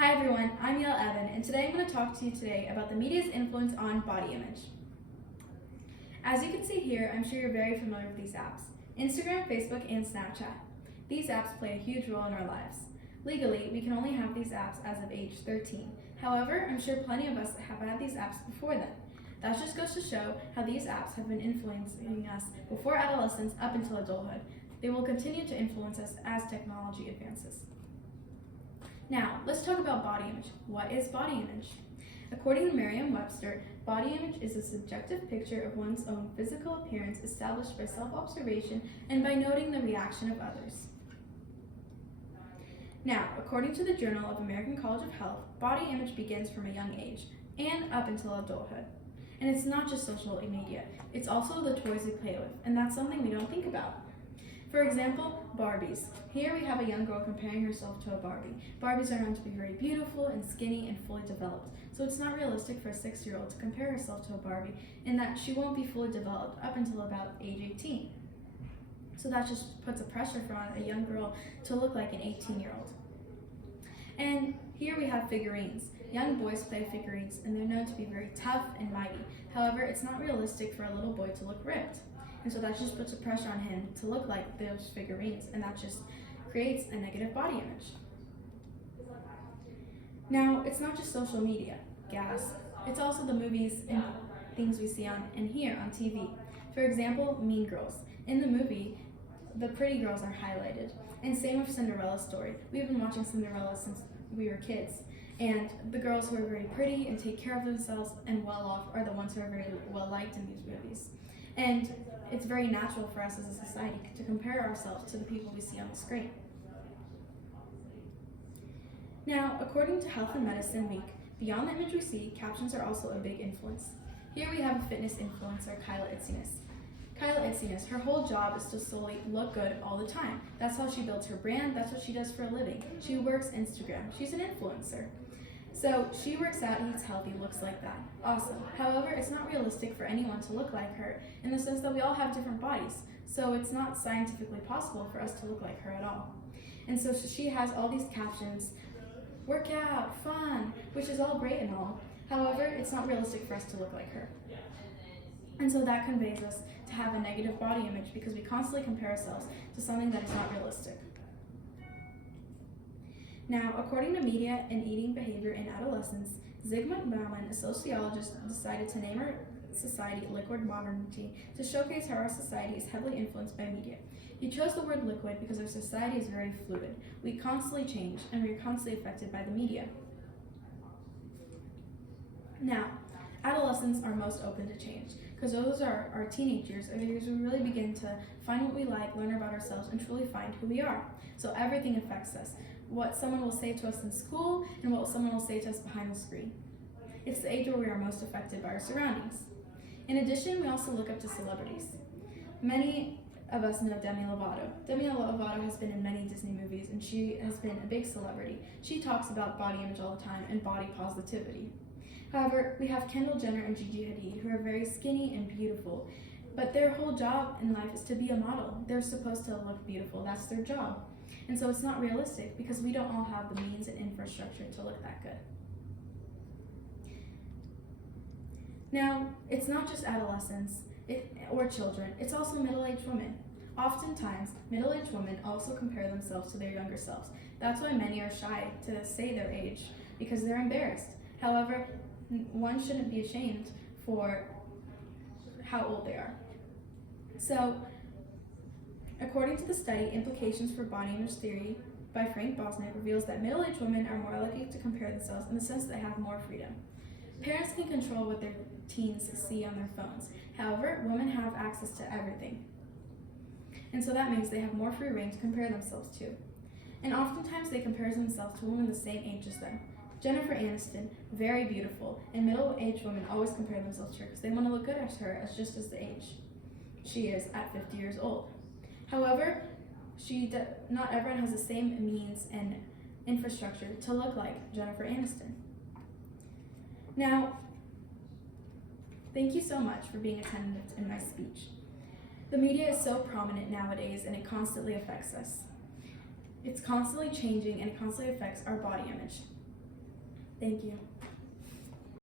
Hi everyone, I'm Yael Evan, and today I'm going to talk to you today about the media's influence on body image. As you can see here, I'm sure you're very familiar with these apps: Instagram, Facebook, and Snapchat. These apps play a huge role in our lives. Legally, we can only have these apps as of age 13. However, I'm sure plenty of us have had these apps before then. That just goes to show how these apps have been influencing us before adolescence up until adulthood. They will continue to influence us as technology advances. Now, let's talk about body image. What is body image? According to Merriam-Webster, body image is a subjective picture of one's own physical appearance established by self-observation and by noting the reaction of others. Now, according to the Journal of American College of Health, body image begins from a young age and up until adulthood. And it's not just social media, it's also the toys we play with, and that's something we don't think about. For example, Barbies. Here we have a young girl comparing herself to a Barbie. Barbies are known to be very beautiful and skinny and fully developed, so it's not realistic for a 6-year-old to compare herself to a Barbie, in that she won't be fully developed up until about age 18. So that just puts a pressure on a young girl to look like an 18-year-old. And here we have figurines. Young boys play figurines, and they're known to be very tough and mighty. However, it's not realistic for a little boy to look ripped. And so that just puts a pressure on him to look like those figurines, and that just creates a negative body image. Now, it's not just social media, it's also the movies and things we see on and hear on TV. For example, Mean Girls. In the movie, the pretty girls are highlighted. And same with Cinderella's story. We've been watching Cinderella since we were kids. And the girls who are very pretty and take care of themselves and well off are the ones who are very well liked in these movies. And it's very natural for us as a society to compare ourselves to the people we see on the screen. Now, according to Health and Medicine Week, beyond the image we see, captions are also a big influence. Here we have a fitness influencer, Kyla Itziness. Her whole job is to solely look good all the time. That's how she builds her brand, that's what she does for a living. She works Instagram, she's an influencer. So she works out, eats healthy, looks like that. Awesome. However, it's not realistic for anyone to look like her in the sense that we all have different bodies. So it's not scientifically possible for us to look like her at all. And so she has all these captions: work out, fun, which is all great and all. However, it's not realistic for us to look like her. And so that conveys us to have a negative body image because we constantly compare ourselves to something that is not realistic. Now, according to Media and Eating Behavior in Adolescence, Zygmunt Bauman, a sociologist, decided to name our society Liquid Modernity to showcase how our society is heavily influenced by media. He chose the word liquid because our society is very fluid. We constantly change, and we are constantly affected by the media. Now, adolescents are most open to change because those are our teenagers, are the years we really begin to find what we like, learn about ourselves, and truly find who we are. So everything affects us. What someone will say to us in school and what someone will say to us behind the screen. It's the age where we are most affected by our surroundings. In addition, we also look up to celebrities. Many of us know Demi Lovato. Demi Lovato has been in many Disney movies, and she has been a big celebrity. She talks about body image all the time and body positivity. However, we have Kendall Jenner and Gigi Hadid, who are very skinny and beautiful, but their whole job in life is to be a model. They're supposed to look beautiful. That's their job. And so it's not realistic because we don't all have the means and infrastructure to look that good. Now, it's not just adolescents or children, it's also middle-aged women. Oftentimes, middle-aged women also compare themselves to their younger selves. That's why many are shy to say their age because they're embarrassed. However, one shouldn't be ashamed for how old they are. So, according to the study, Implications for Body Image Theory by Frank Bosnick reveals that middle-aged women are more likely to compare themselves in the sense that they have more freedom. Parents can control what their teens see on their phones. However, women have access to everything. And so that means they have more free reign to compare themselves to. And oftentimes they compare themselves to women the same age as them. Jennifer Aniston, very beautiful, and middle-aged women always compare themselves to her because they want to look good as her as just as the age she is at 50 years old. However, not everyone has the same means and infrastructure to look like Jennifer Aniston. Now, thank you so much for being attentive in my speech. The media is so prominent nowadays and it constantly affects us. It's constantly changing and it constantly affects our body image. Thank you.